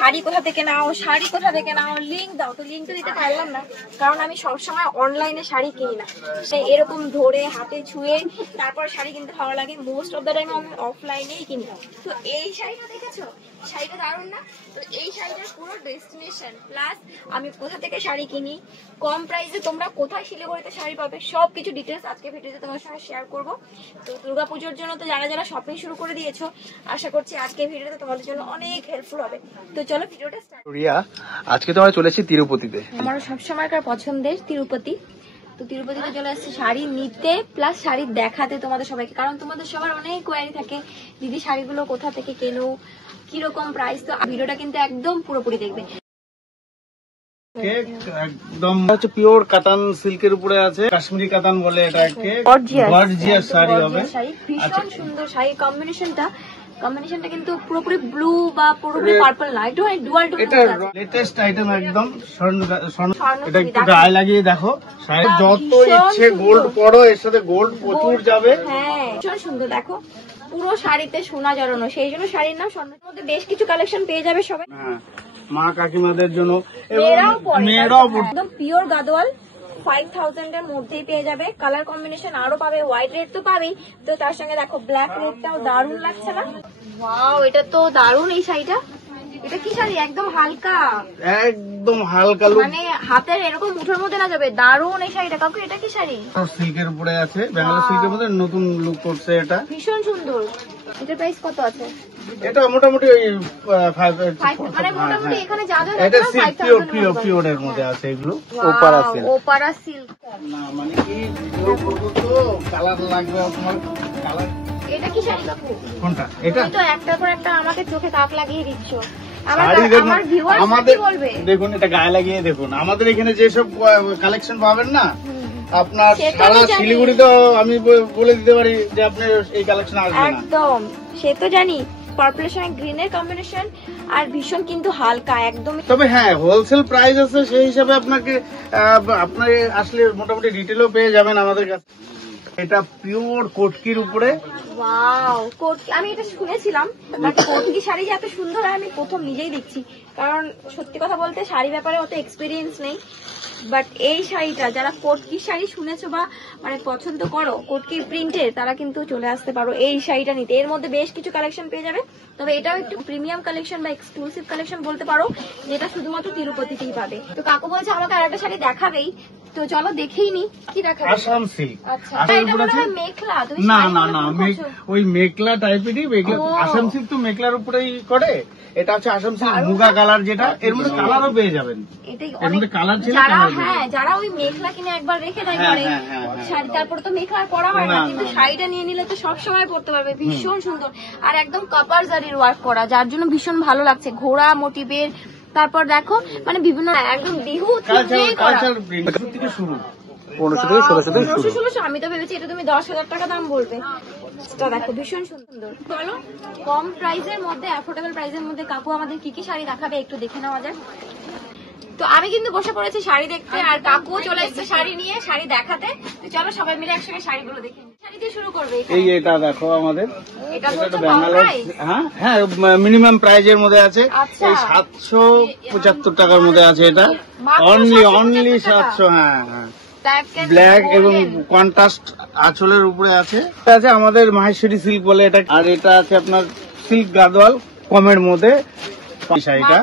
শাড়ি কোথা থেকে নাও, শাড়ি কোথা থেকে নাও, লিঙ্ক দাও। তো লিঙ্ক তো দিতে পারলাম না, কারণ আমি সবসময় অনলাইনে শাড়ি কিনি না। এরকম ধরে হাতে ছুঁয়ে তারপর শাড়ি কিনতে ভালো লাগে। মোস্ট অফ দ্য টাইম আমি অফলাইনেই কিনতাম। তো এই শাড়িটা দেখেছো, শাড়িটা দারুণ না? তো এই শাড়িটার পুরো ডেস্টিনেশন প্লাস আমি কোথা থেকে শাড়ি কিনি, কম প্রাইসে তোমরা কোথায় শিলিগুড়িতে শাড়ি পাবে, সবকিছু ডিটেলস আজকে ভিডিওতে তোমার সঙ্গে শেয়ার করবো। তো দুর্গাপুজোর জন্য তো যারা যারা শপিং শুরু করে দিয়েছো, আশা করছি আজকে ভিডিওতে তোমাদের জন্য অনেক হেল্পফুল হবে। তো চলো ভিডিওটা স্টার্ট। রিয়া, আজকে তো আমরা চলেছি তিরুপতিতে। আমার সবসময়কার পছন্দের তিরুপতি। তো তিরুপতিতে চলে আসছে শাড়ি নিতে প্লাস শাড়ি দেখাতে তোমাদের সবাইকে, কারণ তোমাদের সবার অনেক কোয়ারি থাকে, দিদি শাড়িগুলো কোথা থেকে কেনো, কিরকম প্রাইস। তো ভিডিওটা কিন্তু একদম পুরোপুরি দেখবে। একদম হচ্ছে পিওর কাতান সিল্কের উপরে আছে, কাশ্মীরি কাতান বলে এটাকে, গর্জিয়াস শাড়ি হবে। ভীষণ সুন্দর শাড়ি কম্বিনেশনটা কিন্তু পুরোপুরি ব্লু বা পুরোপুরি পার্পল না, একটু ডুয়াল টোন। এটা লেটেস্ট আইটেম একদম। এটা একটু গায়ে লাগিয়ে দেখো, শাড়ি যত ইচ্ছে গোল্ড পরো, এর সাথে গোল্ড প্রচুর যাবে। হ্যাঁ ভীষণ সুন্দর। দেখো পুরো শাড়িতে সোনা জড়ানো, সেই জন্য শাড়ির নাম স্বর্ণের মধ্যে বেশ কিছু কালেকশন পেয়ে যাবে সবাই। মা কাকিমাদের জন্য, মেয়েরাও একদম পিওর গাদোয়াল 5000 এর মধ্যেই পেয়ে যাবে। কালার কম্বিনেশন আরো পাবে, হোয়াইট রেড তো পাবেই, তো তার সঙ্গে দেখো ব্ল্যাক রেডটাও দারুণ লাগছে না? ওয়াও, এটা তো দারুণ। এই শাড়িটা, এটা কি শাড়ি? একদম হালকা লুক, মানে হাতের এরকম মুঠোর মধ্যে না যাবে, দারুণ এই শাড়িটা। কাকু এটা কি শাড়ি? সিল্কের উপরে আছে, ব্যাঙ্গালোর সিল্কের মধ্যে নতুন লুক করছে এটা, ভীষণ সুন্দর। এটার প্রাইস কত আছে? এটা মোটামুটি ওই মানে মোটামুটি এখানে যা যা এটা পিওর এর মধ্যে আছে এগুলো। ওপারা সিল্ক না, মানে কি তো কালার লাগবে তোমার। কালার এটা কি শাড়ি কাকু? কোনটা? এটা তো একটার পর একটা আমাকে চোখে তাক লাগিয়ে দিচ্ছ। আমাদের দেখুন, এটা গায়ে লাগিয়ে দেখুন। আমাদের এখানে যেসব কালেকশন পাবেন না আপনার সারা শিলিগুড়িতে, আমি বলে দিতে পারি যে আপনি এই কালেকশন আসবে না। একদম, সে তো জানি। পার্পলের সঙ্গে গ্রিনের কম্বিনেশন আর ভীষণ কিন্তু হালকা একদম। তবে হ্যাঁ, হোলসেল প্রাইস আছে, সেই হিসাবে আপনাকে আপনার আসলে মোটামুটি রিটেলও পেয়ে যাবেন আমাদের কাছে। এটা পিওর কোটকির উপরে। ওয়াও, আমি এটা শুনেছিলাম, কোটকি শাড়ি যে এত সুন্দর আমি প্রথম নিজেই দেখছি, কারণ সত্যি কথা বলতে শাড়ি ব্যাপারে অত এক্সপিরিয়েন্স নেই। বাট এই শাড়িটা যারা কোটকি শাড়ি শুনেছো বা মানে পছন্দ করো কোটকি প্রিন্টের, তারা কিন্তু চলে আসতে পারো এই শাড়িটা নিতে। এর মধ্যে বেশ কিছু কালেকশন পেয়ে যাবে, তবে এটাও একটু প্রিমিয়াম কালেকশন বা এক্সক্লুসিভ কালেকশন বলতে পারো, যেটা শুধুমাত্র তিরুপতিতেই পাবে। তো কাকু বলছে আমাকে আরেকটা শাড়ি দেখাবেই, তো চলো দেখেই নি কি দেখাবে। আসাম সিল্ক। আচ্ছা, এটা মনে হয় মেখলা? তুমি না, ওই মেখলা টাইপেরই। আসাম সিল্ক তো মেখলার উপরেই করে। এটা হচ্ছে আসাম সিল্ক মুগা কালার, যেটা এর মধ্যে কালারও পেয়ে যাবেন। এর মধ্যে কালার ছিল, যারা ওই মেখলা কিনে একবার রেখে দেয় পরে শাড়ি, তারপরে তো মেখলা পরা হয় না, কিন্তু শাড়িটা নিয়ে নিলে তো সবসময় পরতে পারবে। ভীষণ সুন্দর, আর একদম কাপার জারির ওয়ার্ক করা, যার জন্য ভীষণ ভালো লাগছে। ঘোড়া মোটিভের, তারপর দেখো মানে বিভিন্ন একদম বিহু থেকে শুরু। 1500-1600। আমি তো ভেবেছি এটা তুমি 10,000 টাকা দাম বলবে। দেখো ভীষণ সুন্দর। বলো, কম প্রাইসের মধ্যে, অ্যাফোর্ডেবল প্রাইসের মধ্যে কাকু আমাদের কি কি শাড়ি দেখাবে একটু দেখে নেওয়া যাক। তো আমি কিন্তু বসে পড়েছি শাড়ি দেখতে, আর কাকুও চলে এসেছে শাড়ি নিয়ে, শাড়ি দেখাতে। তো চলো সবাই মিলে একসঙ্গে শাড়িগুলো দেখি। শাড়ি দিয়ে শুরু করবে। এই এটা দেখো আমাদের, এটা ব্যাঙ্গালোর। হ্যাঁ, মিনিমাম প্রাইজের মধ্যে আছে। এই 775 টাকার মধ্যে আছে এটা, অনলি 700। হ্যাঁ, ব্ল্যাক এবং কন্ট্রাস্ট আঁচলের উপরে আছে। এটা আছে আমাদের মাহেশ্বরী সিল্ক বলে এটা, আর এটা আছে আপনার সিল্ক গাদোয়াল কমের মধ্যে। শাড়িটা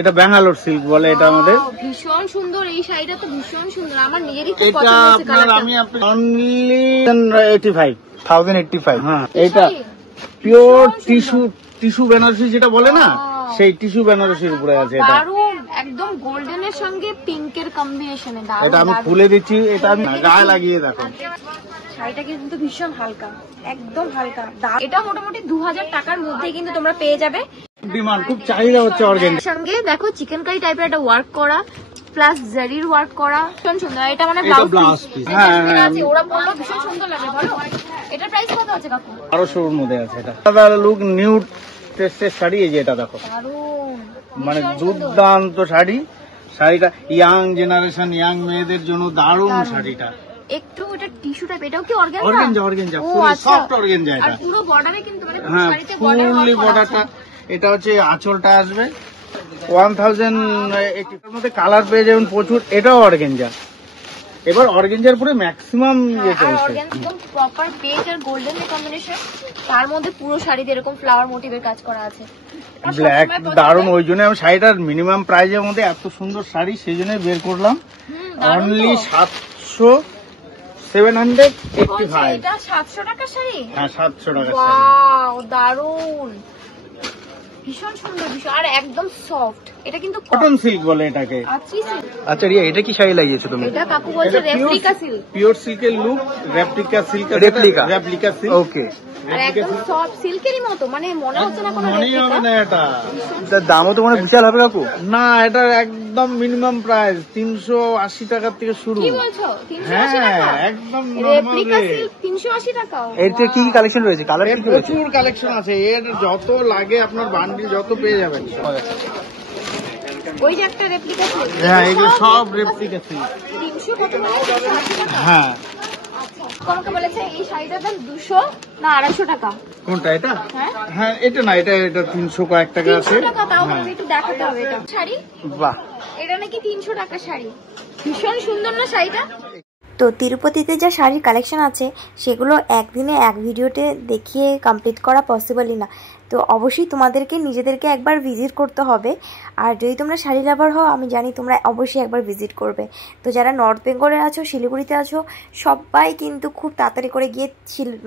এটা ব্যাঙ্গালোর সিল্ক বলে, এটা আমাদের ভীষণ সুন্দর। এই শাড়িটা তো ভীষণ সুন্দর, আমার নিজেরই খুব এটা পছন্দ হয়েছে। আমি অনলি 1085। হ্যাঁ, এটা পিওর টিস্যু বেনারসি যেটা বলে না, সেই টিস্যু বেনারসির উপরে আছে। এটা একদম গোল্ডেনের সঙ্গে পিঙ্কের কম্বিনেশনে। এটা আমি খুলে দিচ্ছি, এটা আমি গায়ে লাগিয়ে দেখো। শাড়িটা কিন্তু ভীষণ হালকা, একদম হালকা। এটা মোটামুটি 2000 টাকার মধ্যে কিন্তু তোমরা পেয়ে যাবে। ডিমান্ড খুব চাহিদা হচ্ছে অর্গানজার সঙ্গে। দেখো চিকেন কারি টাইপের একটা ওয়ার্ক করা, প্লাস জারির ওয়ার্ক করা, ভীষণ সুন্দর। এটা মানে ব্লাউজ পিস। হ্যাঁ, ওরা বললো ভীষণ সুন্দর লাগে। বলো এটার প্রাইস কত আছে কাকু? 1200 এর মধ্যে আছে। এটা লুক নিউ টেস্টের শাড়ি। এই যে এটা দেখো, মানে দুর্দান্ত শাড়ি। শাড়িটা ইয়াং জেনারেশন, ইয়াং মেয়েদের জন্য দারুণ শাড়িটা। একটু এটা টিস্যু টাইপ, এটাও কি অর্গানজা? অর্গানজা পুরো সফট অর্গানজা এটা। আর পুরো বর্ডারে কিন্তু মানে হ্যাঁ শাড়িতে বর্ডার ফুললি বর্ডারটা। এটা হচ্ছে আঁচলটা আসবে 1080 এর মধ্যে কালার পেয়ে যাবেন প্রচুর। এটাও অর্গানজা। এবার অর্গানজার পুরো ম্যাক্সিমাম ইয়ে চলছে, একদম প্রপার বেজ আর গোল্ডেন এর কম্বিনেশন, তার মধ্যে পুরো শাড়িতে এরকম ফ্লাওয়ার মোটিভের কাজ করা আছে। ব্ল্যাক দারুন, ওই জন্য আমি শাড়িটার মিনিমাম প্রাইজের মধ্যে এত সুন্দর শাড়ি সেই জন্য বের করলাম। অনলি 785। এটা 700 টাকা শাড়ি? হ্যাঁ 700 টাকা শাড়ি। ওয়াও দারুন, ভীষণ সুন্দর, ভীষণ, আর একদম সফট। এটা কিন্তু কটন সিল্ক বলে এটাকে। আচ্ছা রিয়া, এটা কি শাড়ি লাগিয়েছো তুমি? এটা কাকু বলছে রেপ্লিকা সিল্ক। পিওর সিল্কের look, replica silk. Replica silk, okay. আর একদম সফট সিল্কেরই মতো, মানে মনে হচ্ছে না কোনো মনেই হবে না এটা। তার দামও তো মানে বিশাল হবে কাকু। না, এটা একদম মিনিমাম প্রাইস 380 টাকা থেকে শুরু। কি বলছো? 380 হ্যাঁ টাকা? একদম রেপ্লিকা নরমাল। সিল্ক 380 টাকা? এর থেকে কি কি কালেকশন রয়েছে, কালার কি রয়েছে? প্রচুর কালেকশন আছে, এর যত লাগে আপনার বান্ডিল যত পেয়ে যাবেন। ওই যে একটা রেপ্লিকা সিল্ক। হ্যাঁ এগুলো সব রেপ্লিকা সিল্ক। 300 কত মানে 380 টাকা? হ্যাঁ। আচ্ছা, আমাকে বলেছে এই শাড়িটার দাম 200 না 250 টাকা। কোনটা এটা? হ্যাঁ হ্যাঁ এটা না, এটা 300 কয়েক টাকা আছে। 300 টাকা, তাও হ্যাঁ। আমি একটু দেখাতে হবে এটা শাড়ি। বাহ, এটা নাকি 300 টাকা শাড়ি। ভীষণ সুন্দর না শাড়িটা? তো তিরুপতিতে যা শাড়ির কালেকশন আছে সেগুলো একদিনে এক ভিডিওতে দেখিয়ে কমপ্লিট করা পসিবলই না। তো অবশ্যই তোমাদেরকে নিজেদেরকে একবার ভিজিট করতে হবে। আর যদি তোমরা শাড়ি লাভার হও, আমি জানি তোমরা অবশ্যই একবার ভিজিট করবে। তো যারা নর্থ বেঙ্গলে আছো, শিলিগুড়িতে আছো, সবাই কিন্তু খুব তাড়াতাড়ি করে গিয়ে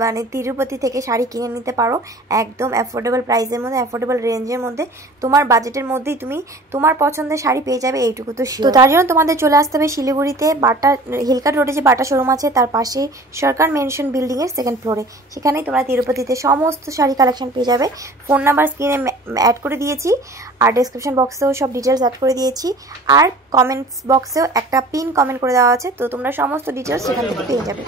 মানে তিরুপতি থেকে শাড়ি কিনে নিতে পারো একদম অ্যাফোর্ডেবল প্রাইসের মধ্যে, অ্যাফোর্ডেবল রেঞ্জের মধ্যে। তোমার বাজেটের মধ্যেই তুমি তোমার পছন্দের শাড়ি পেয়ে যাবে, এইটুকু তো শিওর। তো তার জন্য তোমাদের চলে আসতে হবে শিলিগুড়িতে বাটা হিলকাট রোডে যে বাটা শোরুম আছে তার পাশে সরকার মেনশন বিল্ডিং এর 2nd ফ্লোরে। সেখানেই তোমরা তিরুপতিতে সমস্ত শাড়ি কালেকশন পেয়ে যাবে। ফোন নাম্বার স্ক্রিনে অ্যাড করে দিয়েছি, আর ডেসক্রিপশন বক্সেও সব ডিটেলস অ্যাড করে দিয়েছি, আর কমেন্টস বক্সেও একটা পিন কমেন্ট করে দেওয়া আছে। তো তোমরা সমস্ত ডিটেলস সেখান থেকে পেয়ে যাবে।